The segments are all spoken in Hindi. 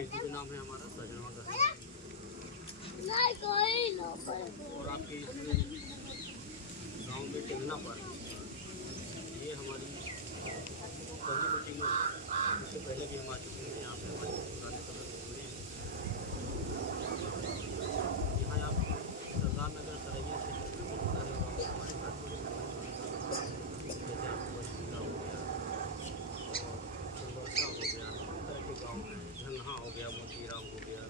फेसबुक नाम है हमारा सजनवा का, और आपके इस गांव में टेंगना पार्क, ये हमारी पहली मीटिंग में, इससे पहले भी हम आ चुके हैं। यहाँ पे हमारे पुराने सदस्य जुड़े हैं। यहाँ आप सरदार नगर सरैया से सारे गाँव हमारे साथ जुड़े हैं। जैसे आपको बछीला हो गया और चंदौसा हो गया, तमाम तरह के गाँव हैं, झंगहा हो गया, मोतीराम हो गया।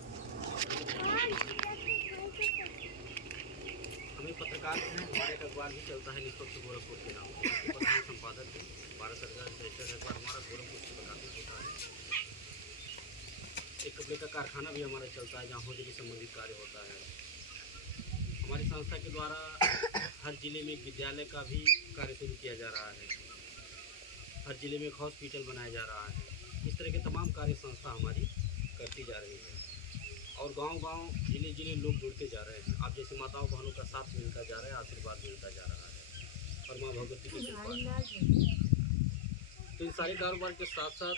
हमें पत्रकार हैं, हमारे एक अखबार भी चलता है निष्पक्ष गोरखपुर के नाम से, इसके प्रधान संपादक हैं। भारत सरकार से अखबार हमारा गोरखपुर से प्रकाशित होता है। एक कपड़े का कारखाना भी हमारा चलता है जहाँ होजरी संबंधित कार्य होता है। हमारी संस्था के द्वारा हर जिले में एक विद्यालय का भी कार्य शुरू किया जा रहा है। हर जिले में एक हॉस्पिटल बनाया जा रहा है। इस तरह के तमाम कार्य संस्था हमारी करती जा रही है और गांव-गांव, जिले-जिले लोग जुड़ते जा रहे हैं। आप जैसे माताओं बहनों का साथ मिलता जा रहा है, आशीर्वाद मिलता जा रहा है और माँ भगवती की कृपा। तो इन सारे कारोबार के साथ साथ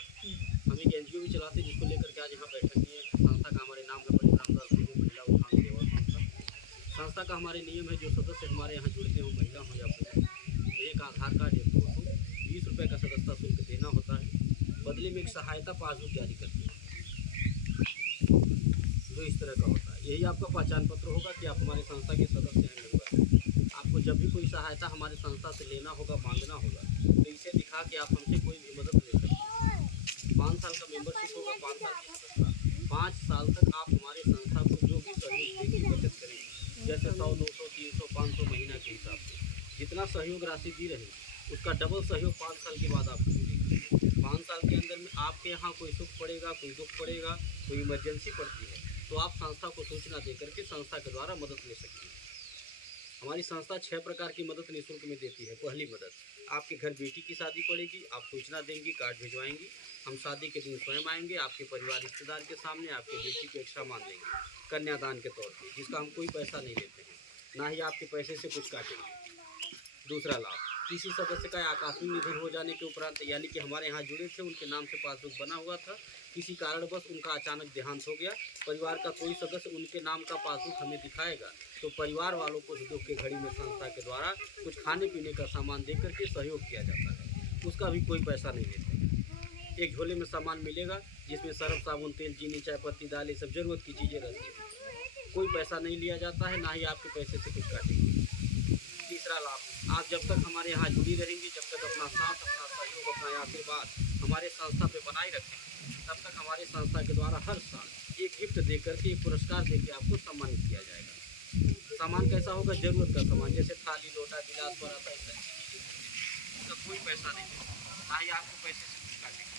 हम एक NGO भी चलाते हैं, जिसको लेकर के आज यहाँ बैठक की है। संस्था का हमारे नाम है पंडित रामदास सिंह महिला उत्थान सेवा संस्था। संस्था का हमारे नियम है, जो सदस्य हमारे यहाँ जुड़ते हो, महिला हो या पुरुष, एक आधार कार्ड, एक फोटो, 20 रुपये का सदस्यता शुल्क देना होता है। बदले में एक सहायता पासबुक जारी करते हैं, जो इस तरह का होता है। यही आपका पहचान पत्र होगा कि आप हमारे संस्था के सदस्य हैं, मेंबर हैं। आपको जब भी कोई सहायता हमारे संस्था से लेना होगा, मांगना होगा, तो इसे दिखा के आप हमसे कोई भी मदद ले सकते हैं। 5 साल का मेंबरशिप होगा, 5 साल की सदस्यता। 5 साल तक आप हमारे संस्था को जो भी सहयोग देंगे, बचत करेंगे, जैसे 100, 200, 300, 500 महीना के हिसाब से जितना सहयोग राशि दी रहे, उसका डबल सहयोग 5 साल के बाद आपको मिलेगा। 5 साल के अंदर में आपके यहाँ कोई सुख पड़ेगा, कोई दुख पड़ेगा, कोई इमरजेंसी पड़ती है, तो आप संस्था को सूचना देकर के संस्था के द्वारा मदद ले सकते हैं। हमारी संस्था 6 प्रकार की मदद निःशुल्क में देती है। पहली मदद, आपके घर बेटी की शादी पड़ेगी, आप सूचना देंगी, कार्ड भिजवाएंगी, हम शादी के दिन स्वयं आएंगे, आपके परिवार रिश्तेदार के सामने आपके बेटी को एक सामान देंगे कन्यादान के तौर पर, जिसका हम कोई पैसा नहीं लेते हैं, ना ही आपके पैसे से कुछ काटेंगे। दूसरा लाभ, किसी सदस्य का आकस्मिक निधन हो जाने के उपरांत, यानी कि हमारे यहाँ जुड़े थे, उनके नाम से पासबुक बना हुआ था, किसी कारणवश उनका अचानक देहांत हो गया, परिवार का कोई सदस्य उनके नाम का पासबुक हमें दिखाएगा, तो परिवार वालों को दुख के घड़ी में संस्था के द्वारा कुछ खाने पीने का सामान देकर के सहयोग किया जाता है। उसका भी कोई पैसा नहीं लेते। एक झोले में सामान मिलेगा, जिसमें सर्फ, साबुन, तेल, चीनी, चाय पत्ती, दाल, ये सब जरूरत की चीज़ें रहती हैं। कोई पैसा नहीं लिया जाता है, ना ही आपके पैसे से कुछ काटेंगे। तीसरा लाभ, आप जब तक हमारे यहाँ जुड़ी रहेंगी, जब तक अपना साथ, अपना सहयोग, अपना आशीर्वाद हमारे संस्था पे बनाए रखें, तब तक हमारे संस्था के द्वारा हर साल एक गिफ्ट देकर के, एक पुरस्कार देकर आपको सम्मानित किया जाएगा। सामान कैसा होगा? जरूरत का सामान, जैसे थाली, लोटा, गिलास, पराता, इसका कोई पैसा नहीं है, ना ही आपको पैसे से कुछ काटेंगे।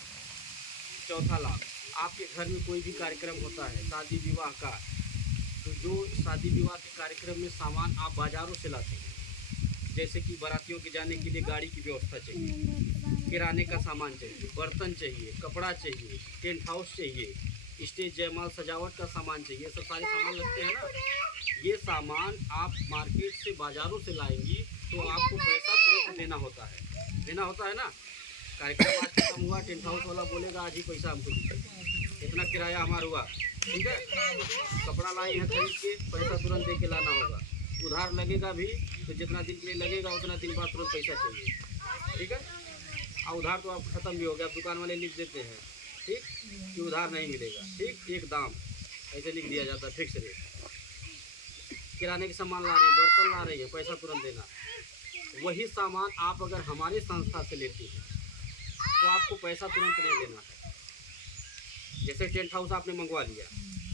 चौथा लाभ, आपके घर में कोई भी कार्यक्रम होता है, शादी विवाह का, तो जो शादी विवाह के कार्यक्रम में सामान आप बाज़ारों से लाते हैं, जैसे कि बारातियों के जाने के लिए गाड़ी की व्यवस्था चाहिए, किराने का सामान चाहिए, बर्तन चाहिए, कपड़ा चाहिए, टेंट हाउस चाहिए, स्टेज जयमाल सजावट का सामान चाहिए, सब सारे सामान लगते हैं ना। ये सामान आप मार्केट से, बाज़ारों से लाएंगी, तो आपको पैसा तुरंत देना होता है ना। कार्यक्रम आज खत्म हुआ, टेंट हाउस वाला बोलेगा आज ही पैसा हमको दीजिए, इतना किराया हमारा हुआ, ठीक है। कपड़ा लाए हैं खरीद के, पैसा तुरंत दे के लाना होगा। उधार लगेगा भी, तो जितना दिन के लिए लगेगा उतना दिन बाद तुरंत पैसा चाहिए, ठीक है। और उधार तो आप ख़त्म भी हो गया, दुकान वाले लिख देते हैं, ठीक, कि उधार नहीं मिलेगा, ठीक, एक दाम ऐसे लिख दिया जाता है, फिक्स रेट। किराने के सामान ला रहे हैं, बर्तन ला रहे हैं, पैसा तुरंत देना। वही सामान आप अगर हमारे संस्था से लेते हैं, तो आपको पैसा तुरंत नहीं देना है। जैसे टेंट हाउस आपने मंगवा लिया,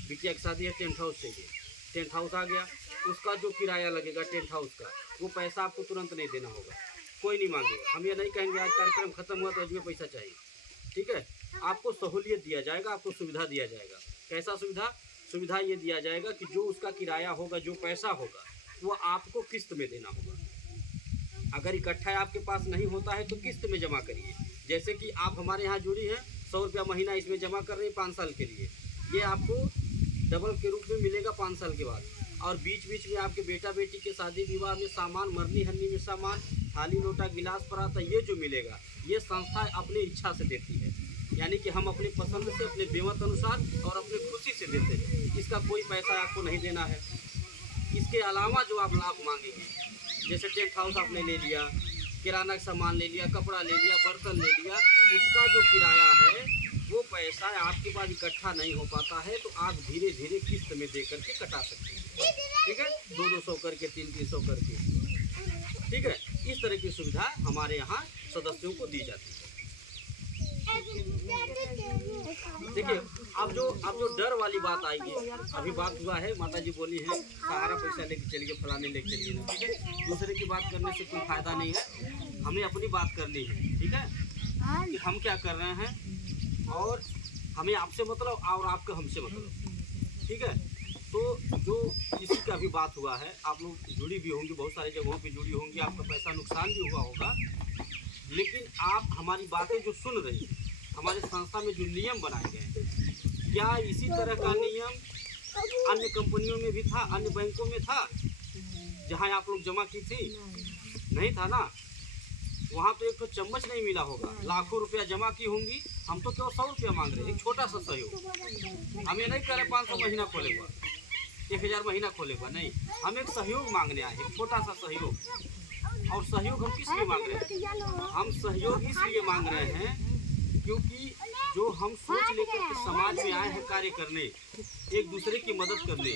बिटिया की शादी है, टेंट हाउस चाहिए, टेंट हाउस आ गया, उसका जो किराया लगेगा टेंट हाउस का, वो पैसा आपको तुरंत नहीं देना होगा, कोई नहीं मांगेगा। हम ये नहीं कहेंगे आज कार्यक्रम खत्म हुआ तो अजमें पैसा चाहिए, ठीक है। आपको सहूलियत दिया जाएगा, आपको सुविधा दिया जाएगा। कैसा सुविधा ये दिया जाएगा कि जो उसका किराया होगा, जो पैसा होगा, वो आपको किस्त में देना होगा। अगर इकट्ठा आपके पास नहीं होता है तो किस्त में जमा करिए। जैसे कि आप हमारे यहाँ जुड़ी हैं, 100 रुपया महीना इसमें जमा कर रहे हैं 5 साल के लिए, ये आपको डबल के रूप में मिलेगा 5 साल के बाद। और बीच बीच में आपके बेटा बेटी के शादी विवाह में सामान, मरनी हन्नी में सामान, थाली लोटा गिलास पराता, ये जो मिलेगा, ये संस्था अपनी इच्छा से देती है। यानी कि हम अपनी पसंद से, अपने बेमत अनुसार और अपनी खुशी से देते हैं। इसका कोई पैसा आपको नहीं देना है। इसके अलावा जो आप लाभ मांगेंगे, जैसे टेंट हाउस आपने ले लिया, किराना का सामान ले लिया, कपड़ा ले लिया, बर्तन ले लिया, उसका जो किराया है वो पैसा आपके पास इकट्ठा नहीं हो पाता है, तो आप धीरे धीरे किस्त में दे करके कटा सकते हैं। ठीक है, 200 करके, 300 करके। ठीक है, इस तरह की सुविधा हमारे यहाँ सदस्यों को दी जाती है। देखिए, अब जो डर वाली बात आएगी, अभी बात हुआ है, माता जी बोली है सहारा पैसा लेके चलिए, फलाने लेके चलिए ना। ठीक है, दूसरे की बात करने से कोई फायदा नहीं है, हमें अपनी बात करनी है। ठीक है, कि हम क्या कर रहे हैं और हमें आपसे मतलब और आपका हमसे मतलब। ठीक है, तो जो किसी का भी बात हुआ है, आप लोग जुड़ी भी होंगी, बहुत सारी जगहों पे जुड़ी होंगी, आपका पैसा नुकसान भी हुआ होगा, लेकिन आप हमारी बातें जो सुन रही हैं, हमारे संस्था में जो नियम बनाए गए हैं, क्या इसी तरह का नियम अन्य कंपनियों में भी था, अन्य बैंकों में था जहां आप लोग जमा की थी? नहीं था ना। वहाँ तो एक तो चम्मच नहीं मिला होगा, लाखों रुपया जमा की होंगी, हम तो केवल 100 रुपया मांग रहे हैं, एक छोटा सा सहयोग। हम ये नहीं कह रहे 500 महीना खोलेगा, 1000 महीना खोलेगा, नहीं, हम एक सहयोग मांगने आए हैं, एक छोटा सा सहयोग। और सहयोग हम किस लिए मांग रहे हैं? हम सहयोग इसलिए मांग रहे हैं क्योंकि जो हम सोच लेकर के समाज में आए हैं कार्य करने, एक दूसरे की मदद करने,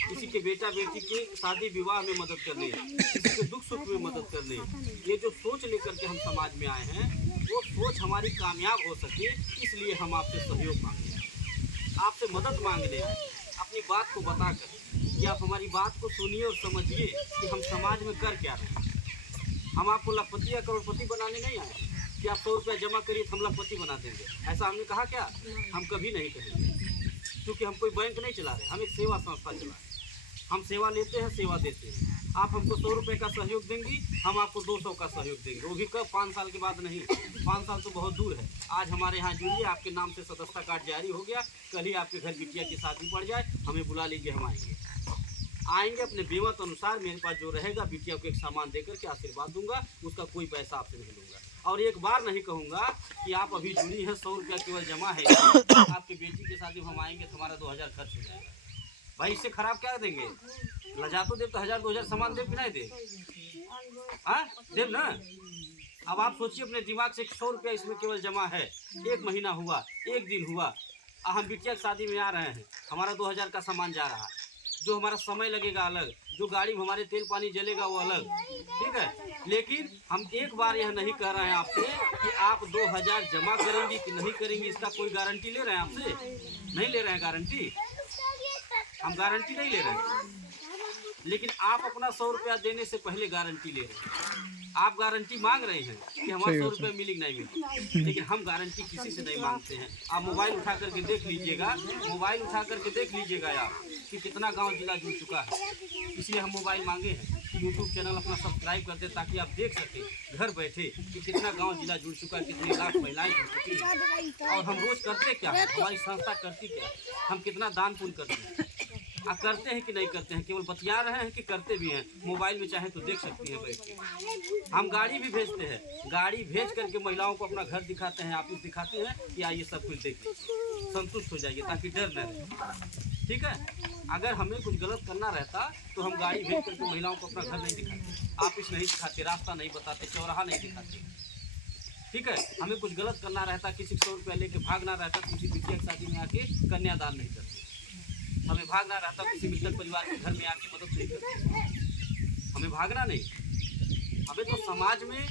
किसी के बेटा बेटी के शादी विवाह में मदद करने, किसी के दुख सुख में मदद करने, ये जो सोच लेकर के हम समाज में आए हैं, वो सोच हमारी कामयाब हो सके, इसलिए हम आपसे सहयोग मांगने आए, आपसे मदद मांगने आए, अपनी बात को बताकर कि आप हमारी बात को सुनिए और समझिए कि हम समाज में कर क्या रहे हैं। हम आपको लखपति या करोड़पति बनाने नहीं आए कि आप 100 रुपया जमा करिए तो हम लखपति बना देंगे, ऐसा हमने कहा क्या? हम कभी नहीं कहेंगे, क्योंकि हम कोई बैंक नहीं चला रहे, हम एक सेवा संस्था चला रहे हैं। हम सेवा लेते हैं, सेवा देते हैं। आप हमको 100 रुपये का सहयोग देंगी, हम आपको 200 का सहयोग देंगे, वो भी कब? 5 साल के बाद नहीं, 5 साल तो बहुत दूर है। आज हमारे यहाँ जुड़िए, आपके नाम से सदस्यता कार्ड जारी हो गया, कल ही आपके घर बिटिया की शादी पड़ जाए, हमें बुला लीजिए, हम आएंगे अपने बेमत अनुसार। मेरे पास जो रहेगा, बिटिया को एक सामान देकर के आशीर्वाद दूंगा, उसका कोई पैसा आपसे नहीं लूँगा। और एक बार नहीं कहूँगा कि आप अभी जुड़ी हैं, 100 रुपया केवल जमा है, आपकी बेटी की शादी में हम आएंगे तो हमारा 2000 खर्च हो जाएगा। भाई, इससे खराब क्या देंगे? लजा तो दे, तो 1000-2000 सामान दे कि नहीं दे? हाँ, देव ना। अब आप सोचिए अपने दिमाग से, 100 रुपया इसमें केवल जमा है, 1 महीना हुआ, 1 दिन हुआ, हम बिटिया की शादी में आ रहे हैं, हमारा 2000 का सामान जा रहा है, जो हमारा समय लगेगा अलग, जो गाड़ी में हमारे तेल पानी जलेगा वो अलग। ठीक है, लेकिन हम एक बार यह नहीं कह रहे हैं आपसे कि आप 2000 जमा करेंगी कि नहीं करेंगी, इसका कोई गारंटी ले रहे हैं आपसे? नहीं ले रहे हैं गारंटी, हम गारंटी नहीं ले रहे हैं। लेकिन आप अपना 100 रुपया देने से पहले गारंटी ले रहे हैं। आप गारंटी मांग रहे हैं कि हमारा 100 रुपये मिली नहीं मिली, लेकिन हम गारंटी किसी से नहीं मांगते हैं। आप मोबाइल उठा करके देख लीजिएगा, मोबाइल उठा करके देख लीजिएगा आप कि कितना गांव जिला जुड़ चुका है। इसलिए हम मोबाइल मांगे हैं कि यूट्यूब चैनल अपना सब्सक्राइब कर दे, ताकि आप देख सकें घर बैठे कि कितना गाँव जिला जुड़ चुका है, कितनी लाख महिलाएँ जुड़ चुकी हैं। और हम रोज़ करते क्या है, हमारी संस्था करती क्या है, हम कितना दान पुण्य करते हैं, आप करते हैं कि नहीं करते हैं? केवल बतिया रहे हैं कि करते भी हैं? मोबाइल में चाहे तो देख सकती हैं बैठ के। हम गाड़ी भी भेजते हैं, गाड़ी भेज करके महिलाओं को अपना घर दिखाते हैं, ऑफिस दिखाते हैं कि आइए सब कुछ देखिए, संतुष्ट हो जाइए, ताकि डर न रहे। ठीक है, अगर हमें कुछ गलत करना रहता तो हम गाड़ी भेज करके महिलाओं को अपना घर नहीं दिखाते, ऑफिस नहीं दिखाते, रास्ता नहीं बताते, चौराहा नहीं दिखाते। ठीक है, हमें कुछ गलत करना रहता, किसी 100 रुपया लेके भागना रहता, किसी बिटिया की शादी में आके कन्यादान नहीं करते, हमें भागना रहता, किसी मित्र परिवार के घर में आके मदद नहीं करते, हमें भागना नहीं, हमें तो समाज में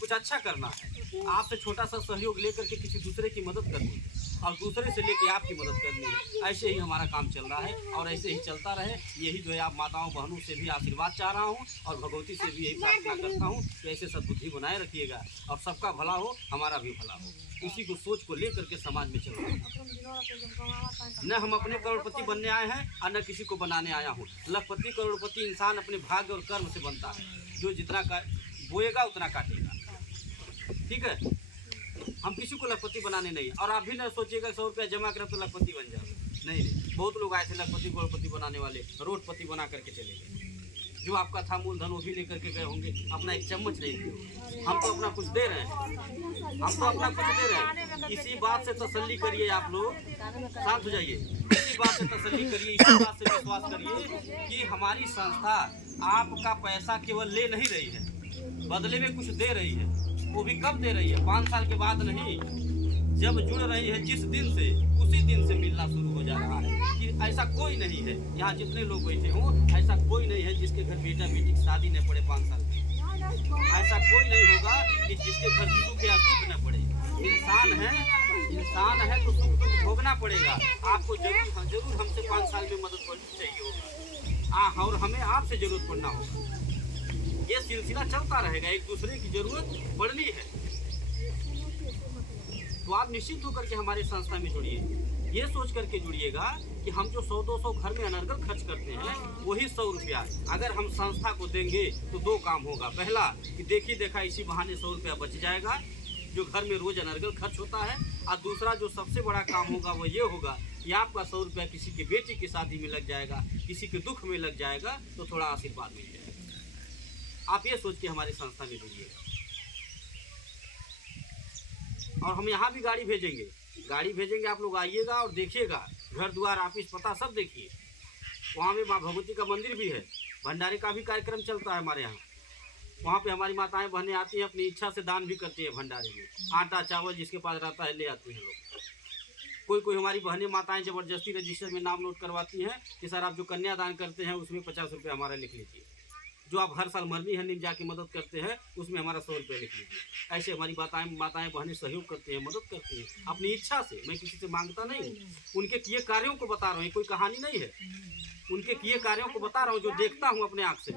कुछ अच्छा करना है। आपसे छोटा सा सहयोग लेकर के किसी दूसरे की मदद करनी है, और दूसरे से लेके आपकी मदद करनी है। ऐसे ही हमारा काम चल रहा है और ऐसे ही चलता रहे। यही जो है, आप माताओं बहनों से भी आशीर्वाद चाह रहा हूँ और भगवती से भी यही प्रार्थना करता हूँ कि ऐसे सद्बुद्धि बनाए रखिएगा और सबका भला हो, हमारा भी भला हो। इसी को सोच को लेकर के समाज में चल रहे हैं। न हम अपने करोड़पति बनने आए हैं और न किसी को बनाने आया हूँ। लखपति करोड़पति इंसान अपने भाग्य और कर्म से बनता है, जो जितना बोएगा उतना काटेगा। ठीक है, हम किसी को लखपति बनाने नहीं। और आप भी न सोचिएगा 100 रुपया जमा करें तो लखपति बन जाओ, नहीं। बहुत लोग आए थे लखपति करोड़पति बनाने वाले, रोडपति बना करके चले गए। जो आपका था मूलधन वो भी लेकर के गए होंगे, अपना एक चम्मच नहीं दिए। हम तो अपना कुछ दे रहे हैं, हम तो अपना कुछ दे रहे हैं। इसी बात से तसल्ली करिए, आप लोग शांत हो जाइए। इसी बात से तसल्ली करिए, इसी बात से विश्वास करिए कि हमारी संस्था आपका पैसा केवल ले नहीं रही है, बदले में कुछ दे रही है। वो भी कब दे रही है? 5 साल के बाद नहीं, जब जुड़ रही है जिस दिन से, उसी दिन से मिलना शुरू हो जा रहा है। कि ऐसा कोई नहीं है, यहाँ जितने लोग बैठे हों, ऐसा कोई नहीं है जिसके घर बेटा बेटी की शादी न पड़े 5 साल में। ऐसा कोई नहीं होगा कि जिसके घर सुख या दुख न पड़े। इंसान है तो सुख दुख भोगना पड़ेगा। आपको जरूर हमसे 5 साल में मदद पड़नी चाहिए होगा, और हमें आपसे जरूरत पड़ना होगा। ये सिलसिला चलता रहेगा, एक दूसरे की जरूरत पड़नी है। तो आप निश्चित होकर के हमारे संस्था में जुड़िए। ये सोच करके जुड़िएगा कि हम जो 100-200 घर में अनर्गल खर्च करते हैं, वही 100 रुपया अगर हम संस्था को देंगे तो 2 काम होगा। पहला कि देखी देखा इसी बहाने 100 रुपया बच जाएगा जो घर में रोज अनर्गल खर्च होता है। और दूसरा जो सबसे बड़ा काम होगा वो ये होगा कि आपका 100 रुपया किसी की बेटी की शादी में लग जाएगा, किसी के दुख में लग जाएगा, तो थोड़ा आशीर्वाद मिल जाएगा। आप ये सोच के हमारी संस्था में जुड़िएगा। और हम यहाँ भी गाड़ी भेजेंगे, आप लोग आइएगा और देखिएगा, घर द्वार ऑफिस पता सब देखिए। वहाँ में माँ भगवती का मंदिर भी है, भंडारे का भी कार्यक्रम चलता है हमारे यहाँ। वहाँ पे हमारी माताएं बहनें आती हैं, अपनी इच्छा से दान भी करती हैं भंडारे में। आटा चावल जिसके पास रहता है ले आती हैं लोग। कोई हमारी बहनें माताएं ज़बरदस्ती रजिस्टर में नाम नोट करवाती हैं कि सर आप जो कन्यादान करते हैं उसमें 50 रुपये हमारा लिख लीजिए। जो आप हर साल मरनी है निम जाके मदद करते हैं उसमें हमारा 100 रुपये लिख लीजिए। ऐसे हमारी माताएं बहनें सहयोग करते हैं, मदद करती हैं अपनी इच्छा से। मैं किसी से मांगता नहीं हूँ, उनके किए कार्यों को बता रहा हूँ, कोई कहानी नहीं है। उनके किए कार्यों को बता रहा हूँ जो देखता हूँ अपने आँख से,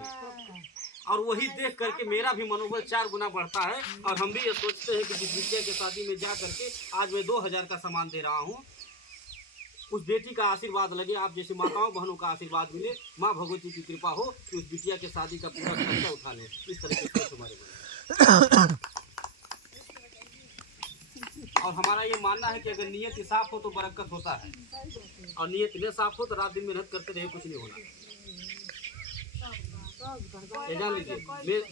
और वही देख करके मेरा भी मनोबल 4 गुना बढ़ता है। और हम भी ये सोचते हैं कि जिस बिटिया के शादी में जा करके आज मैं 2000 का सामान दे रहा हूँ, उस बेटी का आशीर्वाद लगे, आप जैसे माताओं बहनों का आशीर्वाद मिले, माँ भगवती की कृपा हो कि उस बिटिया के शादी का पूरा खर्चा उठा लें। इस तरह की सोच हमारे बने। और हमारा ये मानना है कि अगर नीयत साफ हो तो बरकत होता है, और नीयत न साफ हो तो रात दिन मेहनत करते रहे कुछ नहीं होना। ये जान लीजिए,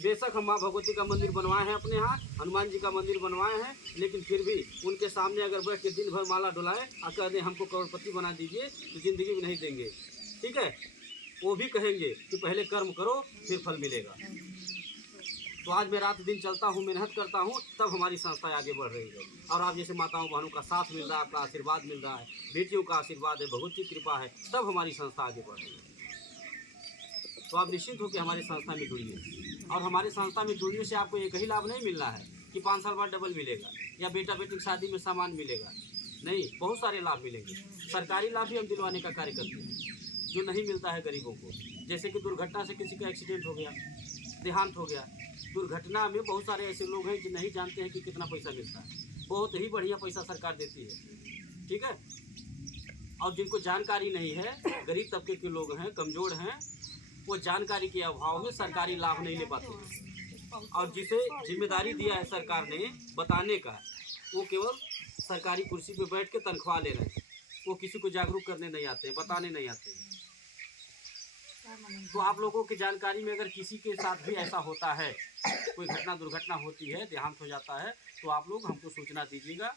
बेशक हम माँ भगवती का मंदिर बनवाए हैं अपने यहाँ, हनुमान जी का मंदिर बनवाए हैं, लेकिन फिर भी उनके सामने अगर बैठ के दिन भर माला डुलाए और कह दें हमको करोड़पति बना दीजिए तो ज़िंदगी में नहीं देंगे। ठीक है, वो भी कहेंगे कि पहले कर्म करो फिर फल मिलेगा। तो आज मैं रात दिन चलता हूँ, मेहनत करता हूँ, तब हमारी संस्था आगे बढ़ रही है। और आप जैसे माताओं बहनों का साथ मिल रहा है, आपका आशीर्वाद मिल रहा है, बेटियों का आशीर्वाद है, भगवती की कृपा है, तब हमारी संस्था आगे बढ़ रही है। तो आप निश्चित हो कि हमारी संस्था में जुड़िए। और हमारी संस्था में जुड़ने से आपको एक ही लाभ नहीं मिल रहा है कि 5 साल बाद डबल मिलेगा या बेटा बेटी की शादी में सामान मिलेगा, नहीं, बहुत सारे लाभ मिलेंगे। सरकारी लाभ भी हम दिलवाने का कार्य करते हैं जो नहीं मिलता है गरीबों को। जैसे कि दुर्घटना से किसी का एक्सीडेंट हो गया, देहांत हो गया, दुर्घटना में बहुत सारे ऐसे लोग हैं जो नहीं जानते हैं कि कितना पैसा मिलता है। बहुत ही बढ़िया पैसा सरकार देती है, ठीक है। और जिनको जानकारी नहीं है, गरीब तबके के लोग हैं, कमज़ोर हैं, वो जानकारी के अभाव में सरकारी लाभ नहीं ले पाते हैं। और जिसे जिम्मेदारी दिया है सरकार ने बताने का, वो केवल सरकारी कुर्सी पे बैठ के तनख्वाह ले रहे हैं, वो किसी को जागरूक करने नहीं आते हैं, बताने नहीं आते हैं। तो आप लोगों की जानकारी में अगर किसी के साथ भी ऐसा होता है, कोई घटना दुर्घटना होती है, देहांत हो जाता है, तो आप लोग हमको सूचना दीजिएगा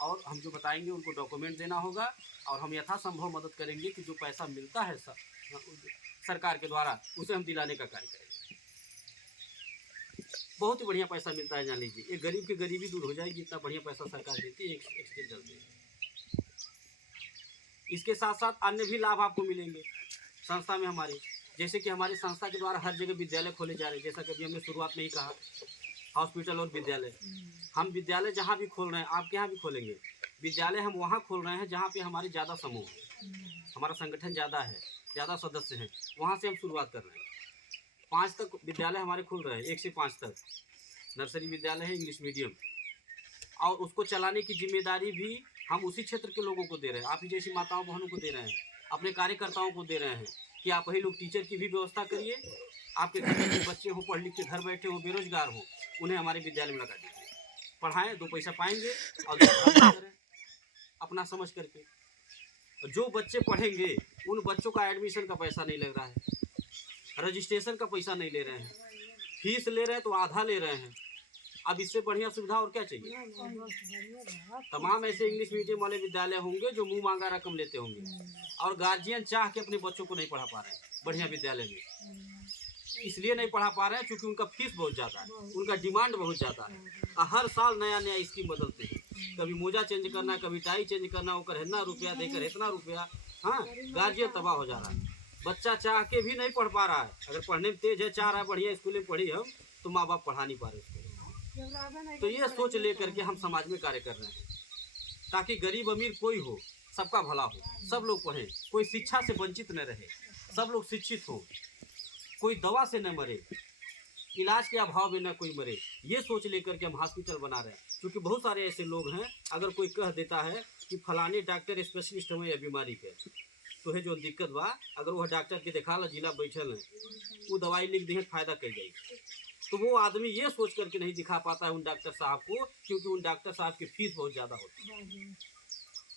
और हम जो बताएंगे उनको डॉक्यूमेंट देना होगा। और हम यथासंभव मदद करेंगे कि जो पैसा मिलता है सरकार के द्वारा उसे हम दिलाने का कार्य करेंगे। बहुत ही बढ़िया पैसा मिलता है, जान लीजिए। एक गरीब की गरीबी दूर हो जाएगी, इतना बढ़िया पैसा सरकार देती है एक स्टेज जल्दी। इसके साथ साथ अन्य भी लाभ आपको मिलेंगे संस्था में हमारे। जैसे कि हमारी संस्था के द्वारा हर जगह विद्यालय खोले जा रहे हैं, जैसा कि अभी हमने शुरुआत में ही कहा, हॉस्पिटल और विद्यालय। हम विद्यालय जहाँ भी खोल रहे हैं, आपके यहाँ भी खोलेंगे। विद्यालय हम वहाँ खोल रहे हैं जहाँ पे हमारे ज़्यादा समूह है, हमारा संगठन ज़्यादा है, ज़्यादा सदस्य हैं, वहाँ से हम शुरुआत कर रहे हैं। 5 तक विद्यालय हमारे खुल रहे हैं, 1 से 5 तक नर्सरी विद्यालय है, इंग्लिश मीडियम। और उसको चलाने की जिम्मेदारी भी हम उसी क्षेत्र के लोगों को दे रहे हैं। आप ही जैसी माताओं बहनों को दे रहे हैं, अपने कार्यकर्ताओं को दे रहे हैं कि आप वही लोग टीचर की भी व्यवस्था करिए। आपके घर में बच्चे हों, पढ़ लिख के घर बैठे हों, बेरोजगार हों, उन्हें हमारे विद्यालय में लगा दीजिए, पढ़ाएँ, 2 पैसा पाएंगे और करें अपना समझ करके। जो बच्चे पढ़ेंगे उन बच्चों का एडमिशन का पैसा नहीं लग रहा है, रजिस्ट्रेशन का पैसा नहीं ले रहे हैं, फीस ले रहे हैं तो आधा ले रहे हैं। अब इससे बढ़िया सुविधा और क्या चाहिए? तमाम ऐसे इंग्लिश मीडियम वाले विद्यालय होंगे जो मुंह मांगा रकम लेते होंगे, और गार्जियन चाह के अपने बच्चों को नहीं पढ़ा पा रहे हैं बढ़िया विद्यालय में। इसलिए नहीं पढ़ा पा रहे हैं क्योंकि उनका फीस बहुत ज़्यादा है, उनका डिमांड बहुत ज़्यादा है। हर साल नया नया स्कीम बदलते हैं, कभी मोजा चेंज करना, कभी टाई चेंज करना, वो कर इतना रुपया देकर इतना रुपया। हाँ, गार्जियन तबाह हो जा रहा है। बच्चा चाह के भी नहीं पढ़ पा रहा है। अगर पढ़ने में तेज है, चाह रहा है बढ़िया स्कूल में पढ़ी हम, तो माँ बाप पढ़ा नहीं पा रहे उसको। तो ये सोच लेकर के हम समाज में कार्य कर रहे हैं, ताकि गरीब अमीर कोई हो, सबका भला हो, सब लोग पढ़ें, कोई शिक्षा से वंचित न रहे, सब लोग शिक्षित हो, कोई दवा से न मरे, इलाज के अभाव में न कोई मरे। ये सोच लेकर के हम हॉस्पिटल बना रहे हैं। क्योंकि बहुत सारे ऐसे लोग हैं, अगर कोई कह देता है कि फलाने डॉक्टर स्पेशलिस्ट हमें यह बीमारी के, तो है जो दिक्कत बा, अगर वह डॉक्टर के देखा ला जिला बैठल है, वो दवाई लिख दी फायदा कर जाएगी, तो वो आदमी ये सोच करके नहीं दिखा पाता है उन डॉक्टर साहब को, क्योंकि उन डॉक्टर साहब की फीस बहुत ज़्यादा होती है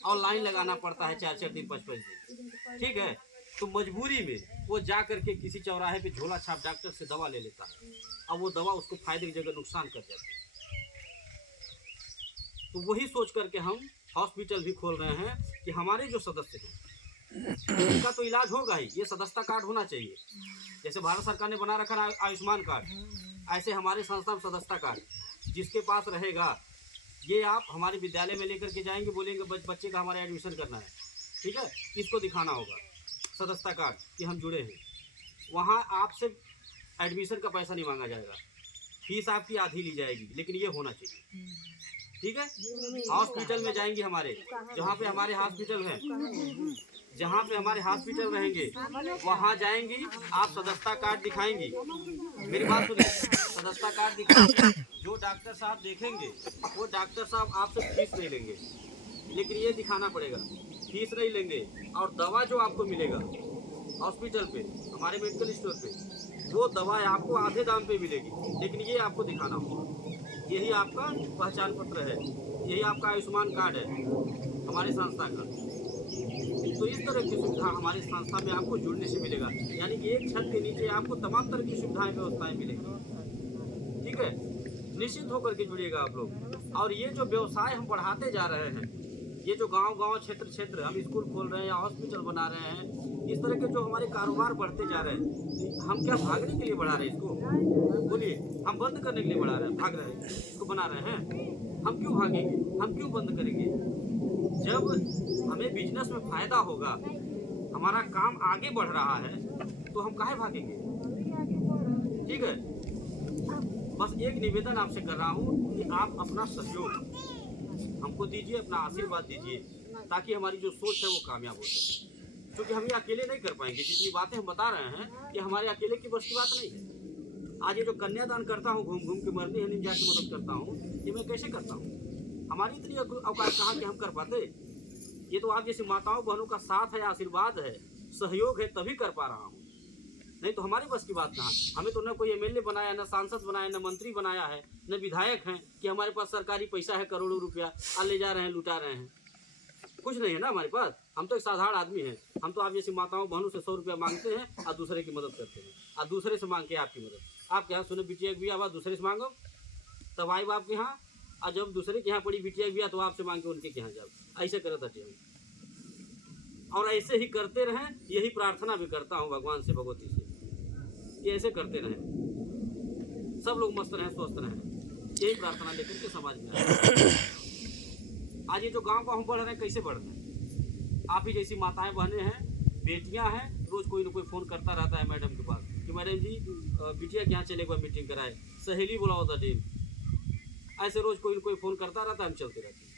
और लाइन लगाना पड़ता है 4-4 दिन 5-5 दिन। ठीक है, तो मजबूरी में वो जा करके किसी चौराहे पे झोला छाप डॉक्टर से दवा ले लेता है, और वो दवा उसको फायदे की जगह नुकसान कर जाती है। तो वही सोच करके हम हॉस्पिटल भी खोल रहे हैं कि हमारे जो सदस्य हैं उनका तो इलाज होगा ही, ये सदस्यता कार्ड होना चाहिए। जैसे भारत सरकार ने बना रखा है आयुष्मान कार्ड, ऐसे हमारे संस्था में सदस्यता कार्ड जिसके पास रहेगा, ये आप हमारे विद्यालय में लेकर के जाएंगे, बोलेंगे बच्चे का हमारे एडमिशन करना है, ठीक है, इसको दिखाना होगा सदस्यता कार्ड कि हम जुड़े हैं। वहाँ आपसे एडमिशन का पैसा नहीं मांगा जाएगा, फीस आपकी आधी ली जाएगी, लेकिन ये होना चाहिए। ठीक है, हॉस्पिटल में जाएंगे हमारे, जहाँ पे हमारे हॉस्पिटल है, जहाँ पे हमारे हॉस्पिटल रहेंगे, वहाँ जाएंगी, आप सदस्यता कार्ड दिखाएंगी। मेरी बात सुनिए, सदस्यता कार्ड दिखाएंगे, जो डॉक्टर साहब देखेंगे वो डॉक्टर साहब आपसे फीस नहीं लेंगे, लेकिन ये दिखाना पड़ेगा फीस नहीं लेंगे। और दवा जो आपको मिलेगा हॉस्पिटल पे, हमारे मेडिकल स्टोर पे, वो दवा आपको आधे दाम पे मिलेगी, लेकिन ये आपको दिखाना होगा। यही आपका पहचान पत्र है, यही आपका आयुष्मान कार्ड है हमारे संस्था का। तो इस तरह की सुविधा हमारी संस्था में आपको जुड़ने से मिलेगा, यानी कि एक छत के नीचे आपको तमाम तरह की सुविधाएं व्यवस्थाएं मिलेंगी। ठीक है, निश्चित होकर के जुड़िएगा आप लोग। और ये जो व्यवसाय हम बढ़ाते जा रहे हैं, ये जो गांव-गांव क्षेत्र हम स्कूल खोल रहे हैं या हॉस्पिटल बना रहे हैं, इस तरह के जो हमारे कारोबार बढ़ते जा रहे हैं, हम क्या भागने के लिए बढ़ा रहे हैं इसको? बोलिए, हम बंद करने के लिए बढ़ा रहे हैं, भाग रहे हैं, इसको बना रहे हैं? हम क्यों भागेंगे, हम क्यों बंद करेंगे? जब हमें बिजनेस में फायदा होगा, हमारा काम आगे बढ़ रहा है, तो हम काहे भागेंगे? ठीक है, बस एक निवेदन आपसे कर रहा हूँ कि आप अपना सहयोग हमको दीजिए, अपना आशीर्वाद दीजिए, ताकि हमारी जो सोच है वो कामयाब हो सके। क्योंकि हम ये अकेले नहीं कर पाएंगे, जितनी बातें हम बता रहे हैं, ये हमारे अकेले की बस की बात नहीं है। आज ये जो कन्यादान करता हूँ, घूम घूम के मरने हनीम जाके मदद करता हूँ, ये मैं कैसे करता हूँ? हमारी इतनी औकात कहाँ कि हम कर पाते? ये तो आप जैसी माताओं बहनों का साथ है, आशीर्वाद है, सहयोग है, तभी कर पा रहा हूँ, नहीं तो हमारी बस की बात कहाँ। हमें तो न कोई एमएलए बनाया, न सांसद बनाया, न मंत्री बनाया है, न विधायक हैं कि हमारे पास सरकारी पैसा है करोड़ों रुपया ले जा रहे हैं, लुटा रहे हैं। कुछ नहीं है ना हमारे पास, हम तो एक साधारण आदमी हैं। हम तो आप जैसी माताओं बहनों से 100 रुपया मांगते हैं और दूसरे की मदद करते हैं, और दूसरे से मांग के आपकी मदद। आपके यहाँ सुने बिटिया भी आवाज़ दूसरे से मांगो, तब आई बाप के यहाँ, और जब दूसरे के यहाँ पड़ी बिटिया भी तो आपसे मांग के उनके यहाँ जाओ। ऐसे करता चाहिए, और ऐसे ही करते रहें। यही प्रार्थना भी करता हूँ भगवान से, भगवती से, ये ऐसे करते रहें, सब लोग मस्त रहें, स्वस्थ रहें, यही प्रार्थना लेकर के समाज में आए। आज ये जो गांव को हम बढ़ रहे हैं, कैसे बढ़ रहे हैं? आप ही जैसी माताएं बहनें हैं, बेटियां हैं, रोज कोई ना कोई फ़ोन करता रहता है मैडम के पास कि मैडम जी बिटिया के यहाँ चले, एक बार मीटिंग कराए, सहेली बुलाओ था टीम। ऐसे रोज कोई ना कोई फ़ोन करता रहता है, हम चलते रहते हैं।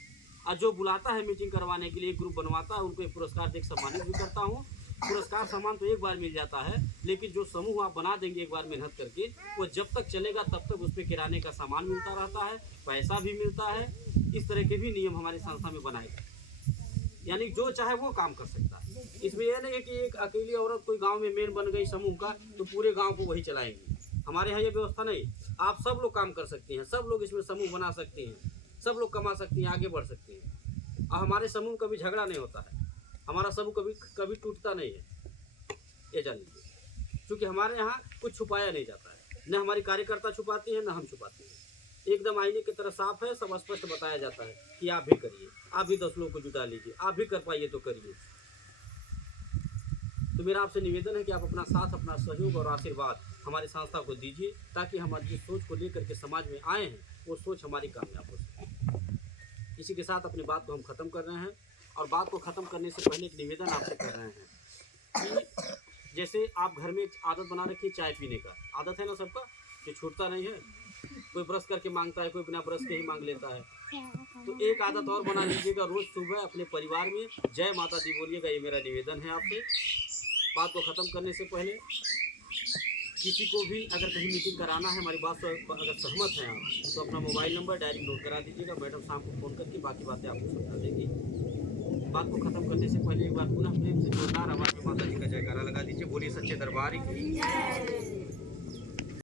और जो बुलाता है मीटिंग करवाने के लिए, एक ग्रुप बनवाता है, उनको एक पुरस्कार देकर सम्मानित भी करता हूँ। पुरस्कार सम्मान तो एक बार मिल जाता है, लेकिन जो समूह आप बना देंगे एक बार मेहनत करके, वो जब तक चलेगा तब तक उस पर किराने का सामान मिलता रहता है, पैसा भी मिलता है। इस तरह के भी नियम हमारी संस्था में बनाए गए, यानी जो चाहे वो काम कर सकता है। इसमें यह नहीं है कि एक अकेली औरत कोई गांव में मेन बन गई समूह का तो पूरे गांव को वही चलाएंगी। हमारे यहाँ ये व्यवस्था नहीं, आप सब लोग काम कर सकते हैं, सब लोग इसमें समूह बना सकते हैं, सब लोग कमा सकते हैं, आगे बढ़ सकते हैं। और हमारे समूह कभी झगड़ा नहीं होता है, हमारा समूह कभी टूटता नहीं है, ये जान लीजिए। क्योंकि हमारे यहाँ कुछ छुपाया नहीं जाता है, न हमारी कार्यकर्ता छुपाती है न हम छुपाते हैं। एकदम आईने की तरह साफ है, सब स्पष्ट बताया जाता है कि आप भी करिए, आप भी 10 लोगों को जुटा लीजिए, आप भी कर पाइए तो करिए। तो मेरा आपसे निवेदन है कि आप अपना साथ, अपना सहयोग और आशीर्वाद हमारी संस्था को दीजिए, ताकि हमारी जिस सोच को लेकर के समाज में आए हैं वो सोच हमारी कामयाब हो सके। इसी के साथ अपनी बात को हम ख़त्म कर रहे हैं, और बात को ख़त्म करने से पहले एक निवेदन आपसे कर रहे हैं कि जैसे आप घर में एक आदत बना रखी है चाय पीने का, आदत है ना सबका, जो छूटता नहीं है। कोई ब्रश करके मांगता है, कोई बिना ब्रश के ही मांग लेता है। तो एक आदत और बना लीजिएगा, रोज़ सुबह अपने परिवार में जय माता दी बोलिएगा। ये मेरा निवेदन है आपसे। बात को ख़त्म करने से पहले किसी को भी अगर कहीं मीटिंग कराना है, हमारी बात से अगर सहमत हैं आप, तो अपना मोबाइल नंबर डायरेक्ट नोट करा दीजिएगा। मैडम शाम को फ़ोन करके बाकी बातें आपको समझा देंगी। बात को ख़त्म करने से पहले एक बार पुनः प्रेम से जोरदार आवाज़ में माता जी का जयकारा लगा दीजिए। बोलिए सच्चे दरबार की।